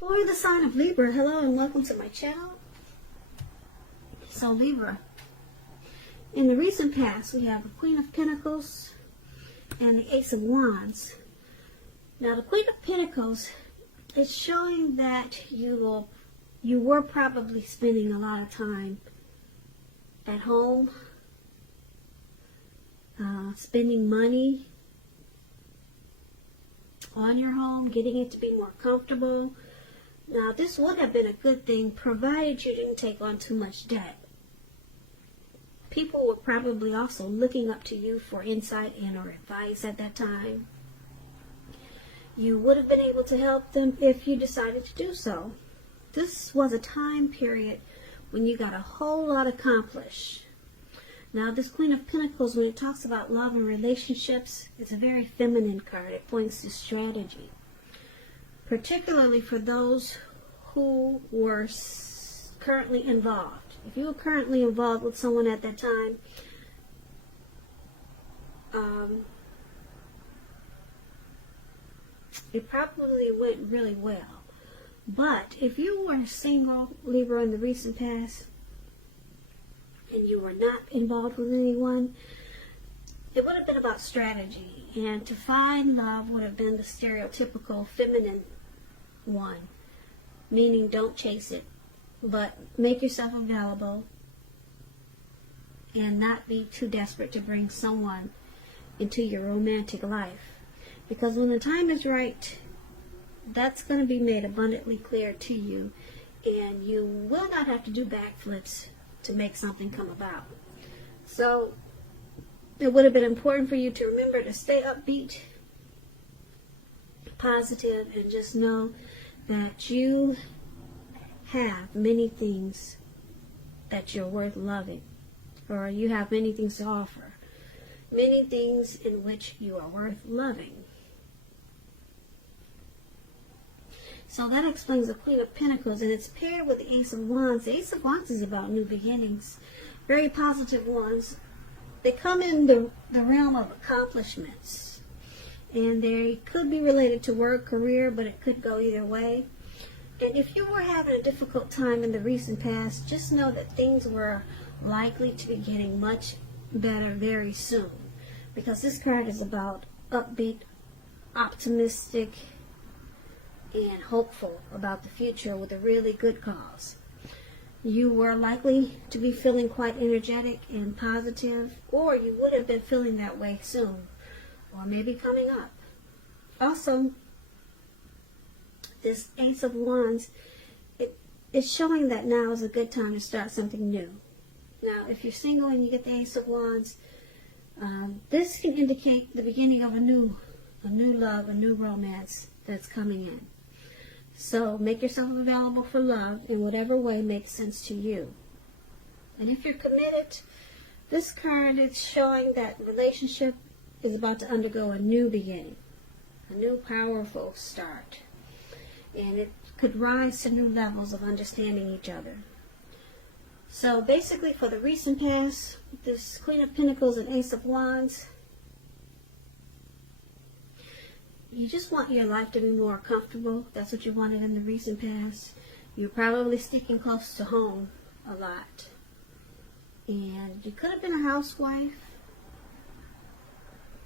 For the sign of Libra, hello and welcome to my channel. So Libra, in the recent past we have the Queen of Pentacles and the Ace of Wands. Now the Queen of Pentacles is showing that you were probably spending a lot of time at home, spending money on your home, getting it to be more comfortable. Now, this would have been a good thing provided you didn't take on too much debt. People were probably also looking up to you for insight and or advice at that time. You would have been able to help them if you decided to do so. This was a time period when you got a whole lot accomplished. Now, this Queen of Pentacles, when it talks about love and relationships, is a very feminine card. It points to strategy, particularly for those who were currently involved. If you were currently involved with someone at that time, it probably went really well. But if you were single, Libra, in the recent past, and you were not involved with anyone, it would have been about strategy. And to find love would have been the stereotypical feminine one, meaning don't chase it, but make yourself available and not be too desperate to bring someone into your romantic life. Because when the time is right, that's going to be made abundantly clear to you, and you will not have to do backflips to make something come about. So it would have been important for you to remember to stay upbeat, positive, and just know that you have many things that you're worth loving, or you have many things to offer, many things in which you are worth loving. So that explains the Queen of Pentacles, and it's paired with the Ace of Wands. The Ace of Wands is about new beginnings, very positive ones. They come in the realm of accomplishments, and they could be related to work, career, but it could go either way. And if you were having a difficult time in the recent past, just know that things were likely to be getting much better very soon, because this card is about upbeat, optimistic, and hopeful about the future with a really good cause. You were likely to be feeling quite energetic and positive, or you would have been feeling that way soon, or maybe coming up. Also, this Ace of Wands, it's showing that now is a good time to start something new. Now, if you're single and you get the Ace of Wands, this can indicate the beginning of a new love, a new romance that's coming in. So make yourself available for love in whatever way makes sense to you. And if you're committed, this card is showing that relationship is about to undergo a new beginning, a new powerful start. And it could rise to new levels of understanding each other. So basically, for the recent past, this Queen of Pentacles and Ace of Wands, you just want your life to be more comfortable. That's what you wanted in the recent past. You're probably sticking close to home a lot. And you could have been a housewife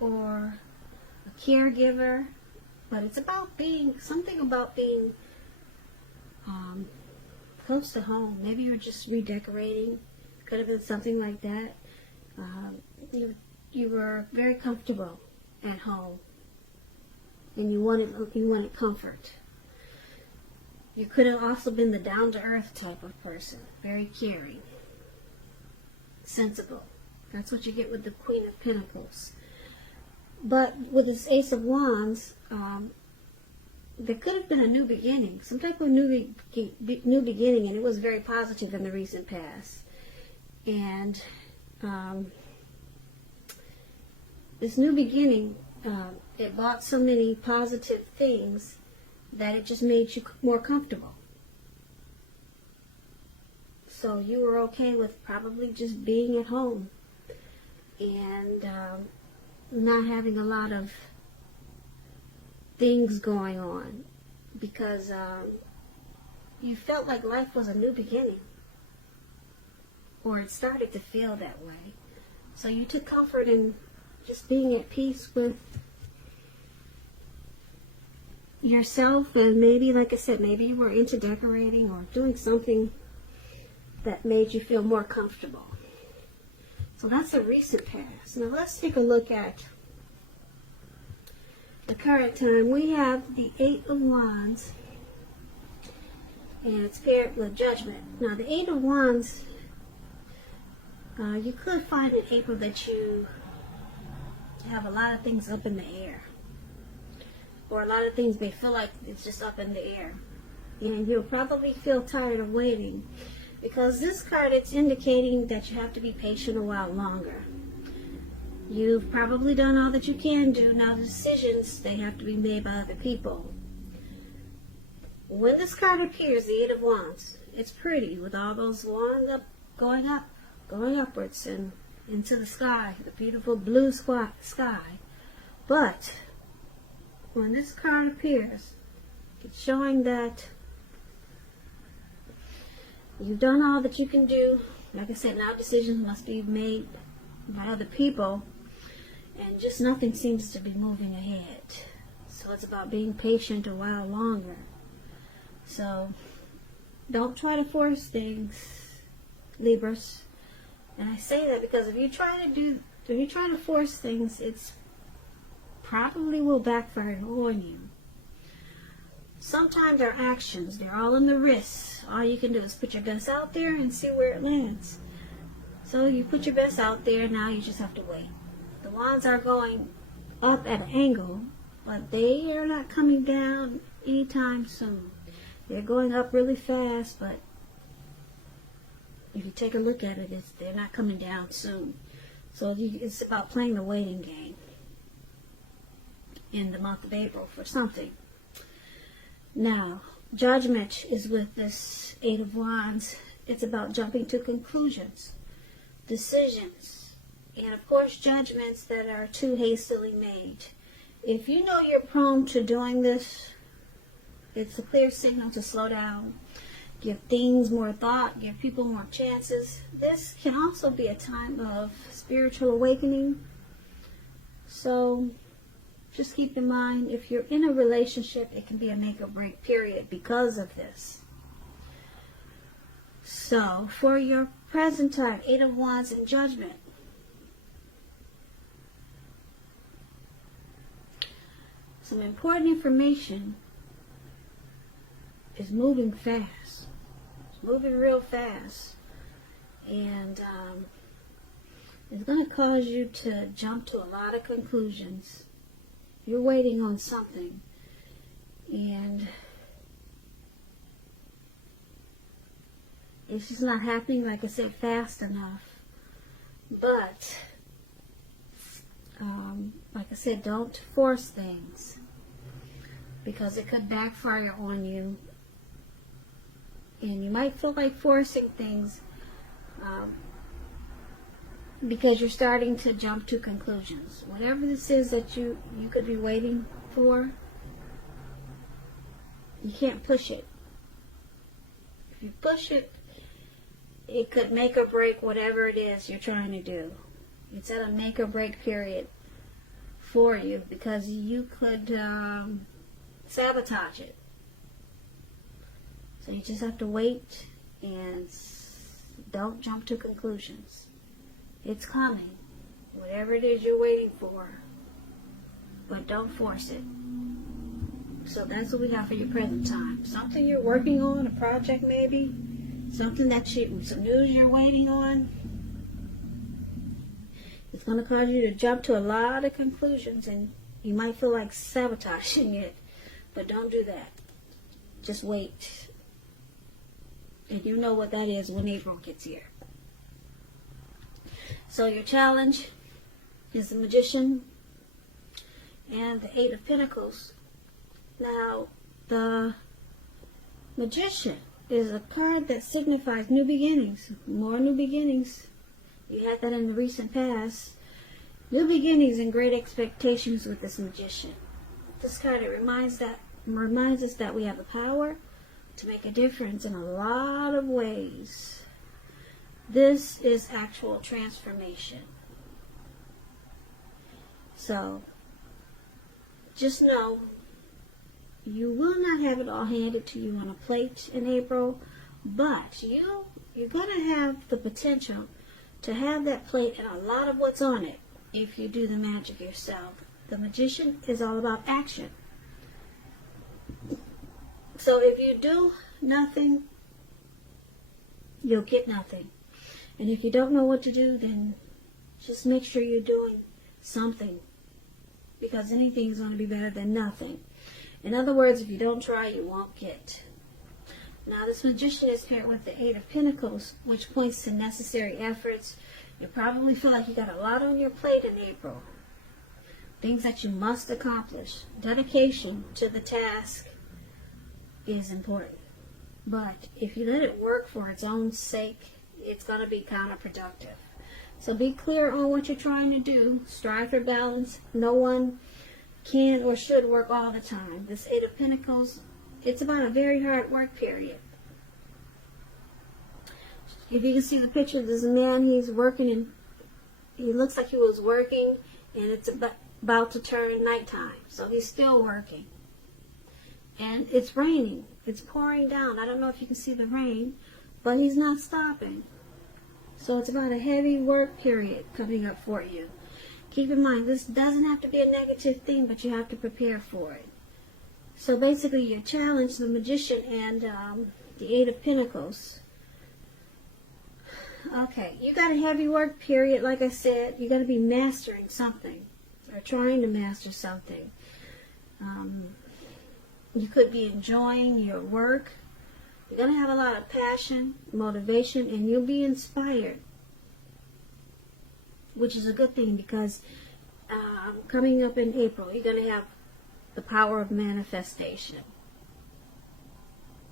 or a caregiver, but it's about being, something about being close to home. Maybe you were just redecorating. Could have been something like that. You were very comfortable at home, and you wanted comfort. You could have also been the down-to-earth type of person, very caring, sensible. That's what you get with the Queen of Pentacles. But with this Ace of Wands, there could have been a new beginning, some type of new beginning, and it was very positive in the recent past. And this new beginning, it brought so many positive things that it just made you more comfortable. So you were okay with probably just being at home and not having a lot of things going on, because you felt like life was a new beginning, or it started to feel that way. So you took comfort in just being at peace with yourself, and maybe, like I said, maybe you were into decorating or doing something that made you feel more comfortable. So that's a recent past. Now let's take a look at the current time. We have the 8 of Wands, and it's paired with Judgment. Now the 8 of Wands, you could find in April that you have a lot of things up in the air, or a lot of things may feel like it's just up in the air, and you'll probably feel tired of waiting, because this card, it's indicating that you have to be patient a while longer. You've probably done all that you can do. Now the decisions, they have to be made by other people. When this card appears, the 8 of Wands, it's pretty with all those wands going upwards and into the sky, the beautiful blue sky. But when this card appears, it's showing that you've done all that you can do. Like I said, now decisions must be made by other people, and just nothing seems to be moving ahead. So it's about being patient a while longer. So don't try to force things, Libras. And I say that because if you're trying to force things, it's probably will backfire on you. Sometimes our actions, they're all in the wrists. All you can do is put your best out there and see where it lands. So you put your best out there, now you just have to wait. The wands are going up at an angle, but they are not coming down anytime soon. They're going up really fast, but if you take a look at it, they're not coming down soon. So it's about playing the waiting game in the month of April for something. Now, Judgment is with this 8 of Wands. It's about jumping to conclusions, decisions, and of course judgments that are too hastily made. If you know you're prone to doing this, it's a clear signal to slow down, give things more thought, give people more chances. This can also be a time of spiritual awakening. So just keep in mind, if you're in a relationship, it can be a make or break period because of this. So for your present time, 8 of Wands and Judgment. Some important information is moving fast. It's moving real fast. And it's going to cause you to jump to a lot of conclusions. You're waiting on something. And it's just not happening, like I said, fast enough. But, like I said, don't force things, because it could backfire on you. And you might feel like forcing things because you're starting to jump to conclusions. Whatever this is that you could be waiting for, you can't push it. If you push it, it could make or break whatever it is you're trying to do. It's at a make or break period for you, because you could sabotage it. So you just have to wait and don't jump to conclusions. It's coming, whatever it is you're waiting for, but don't force it. So that's what we got for your present time. Something you're working on, a project maybe, something that some news you're waiting on. It's going to cause you to jump to a lot of conclusions, and you might feel like sabotaging it, but don't do that. Just wait. And you know what that is when April gets here. So your challenge is the Magician and the 8 of Pentacles. Now, the Magician is a card that signifies new beginnings, more new beginnings. You had that in the recent past. New beginnings and great expectations with this Magician. This card, it reminds us that we have the power to make a difference in a lot of ways. This is actual transformation. So, just know, you will not have it all handed to you on a plate in April, but you're going to have the potential to have that plate and a lot of what's on it if you do the magic yourself. The magician is all about action. So if you do nothing, you'll get nothing. And if you don't know what to do, then just make sure you're doing something, because anything is going to be better than nothing. In other words, if you don't try, you won't get. Now, this magician is paired with the Eight of Pentacles, which points to necessary efforts. You probably feel like you got a lot on your plate in April. Things that you must accomplish. Dedication to the task is important. But if you let it work for its own sake, it's going to be counterproductive. So be clear on what you're trying to do. Strive for balance. No one can or should work all the time. This Eight of Pentacles, it's about a very hard work period. If you can see the picture, there's a man, he's working, and he looks like he was working, and it's about to turn nighttime. So he's still working. And it's raining. It's pouring down. I don't know if you can see the rain, but he's not stopping. So it's about a heavy work period coming up for you. Keep in mind, this doesn't have to be a negative thing, but you have to prepare for it. So basically, you challenge the magician and the Eight of Pentacles. Okay, you got a heavy work period, like I said. You're going to be mastering something, or trying to master something. You could be enjoying your work. You're going to have a lot of passion, motivation, and you'll be inspired, which is a good thing, because coming up in April, you're going to have the power of manifestation.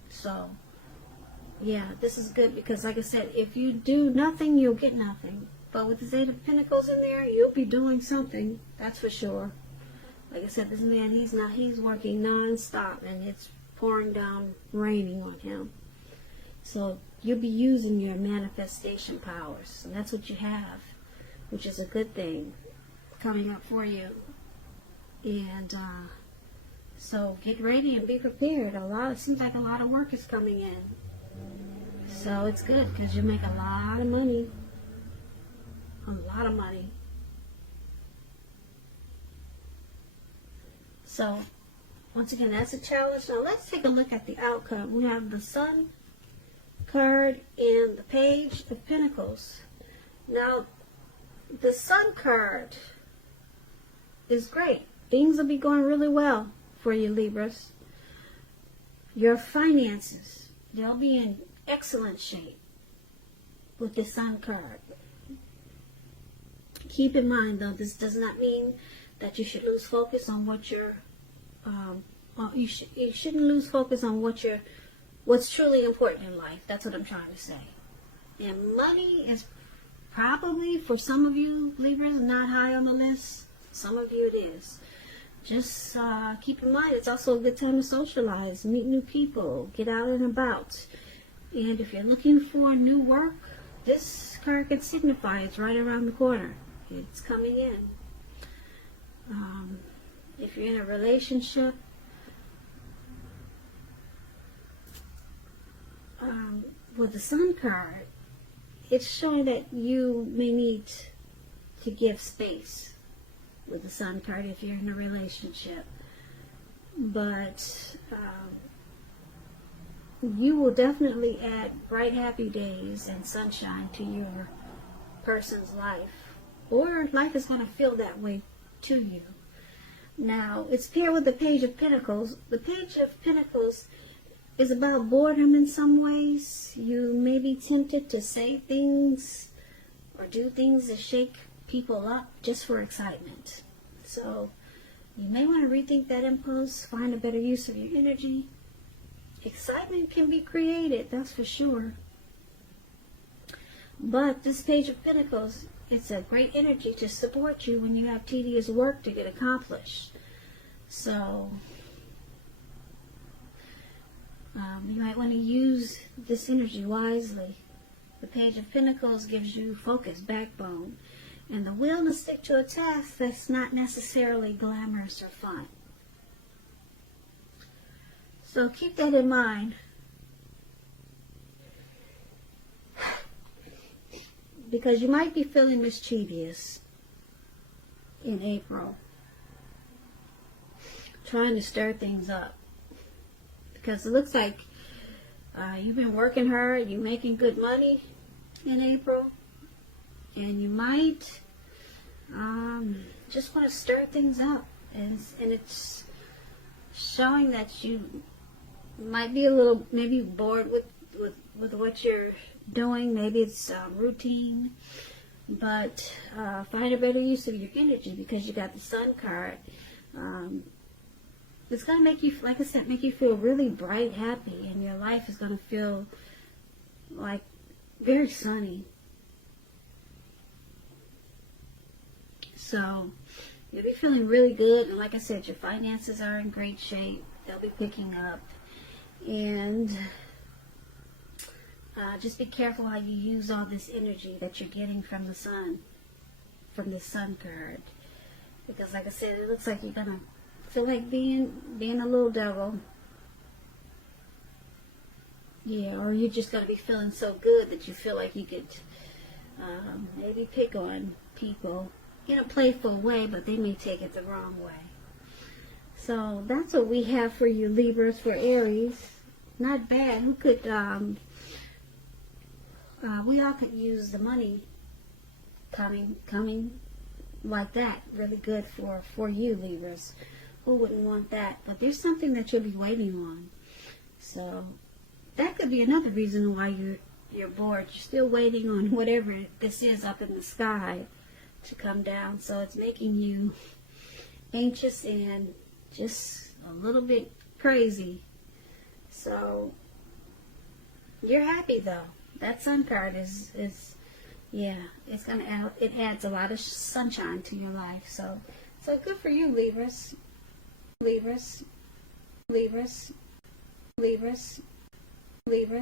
So, yeah, this is good, because like I said, if you do nothing, you'll get nothing. But with the Eight of Pentacles in there, you'll be doing something, that's for sure. Like I said, this man, he's working non-stop, and it's pouring down, raining on him. So you'll be using your manifestation powers, and that's what you have, which is a good thing coming up for you. And so get ready and be prepared. It seems like a lot of work is coming in. So it's good, because you make a lot of money. A lot of money. So, once again, that's a challenge. Now, let's take a look at the outcome. We have the Sun card and the Page of Pentacles. Now, the Sun card is great. Things will be going really well for you, Libras. Your finances, they'll be in excellent shape with the Sun card. Keep in mind, though, this does not mean that you should lose focus on what you're you shouldn't lose focus on what's truly important in life. That's what I'm trying to say. And money is probably, for some of you Libras, not high on the list. Some of you it is. Just keep in mind, it's also a good time to socialize, meet new people, get out and about. And if you're looking for new work, this card can signify it's right around the corner. It's coming in. If you're in a relationship, with the Sun card, it's showing that you may need to give space with the Sun card if you're in a relationship. But you will definitely add bright, happy days and sunshine to your person's life. Or life is going to feel that way to you. Now, it's paired with the Page of Pentacles. The Page of Pentacles is about boredom in some ways. You may be tempted to say things or do things to shake people up just for excitement. So, you may want to rethink that impulse, find a better use of your energy. Excitement can be created, that's for sure. But this Page of Pentacles, it's a great energy to support you when you have tedious work to get accomplished. So, You might want to use this energy wisely. The Page of Pentacles gives you focus, backbone, and the will to stick to a task that's not necessarily glamorous or fun. So keep that in mind. Because you might be feeling mischievous in April, trying to stir things up. Because it looks like you've been working hard, you're making good money in April, and you might just want to stir things up. And it's showing that you might be a little maybe bored with what you're doing. Maybe it's routine, but find a better use of your energy, because you got the Sun card. It's going to make you, like I said, make you feel really bright, happy, and your life is going to feel like very sunny. So you'll be feeling really good, and like I said, your finances are in great shape. They'll be picking up, and just be careful how you use all this energy that you're getting from the sun, from this Sun card, because like I said, it looks like you're going to feel like being a little devil. Yeah, or you're just going to be feeling so good that you feel like you could maybe pick on people in a playful way, but they may take it the wrong way. So that's what we have for you, Libras, for Aries. Not bad. Who could, we all could use the money coming like that. Really good for you, Libras. Who wouldn't want that? But there's something that you'll be waiting on. So that could be another reason why you're bored. You're still waiting on whatever this is up in the sky to come down. So it's making you anxious and just a little bit crazy. So you're happy though. That Sun card is yeah, it's gonna add, it adds a lot of sunshine to your life. So good for you, Libras. Libras, Libras, Libras, Libras.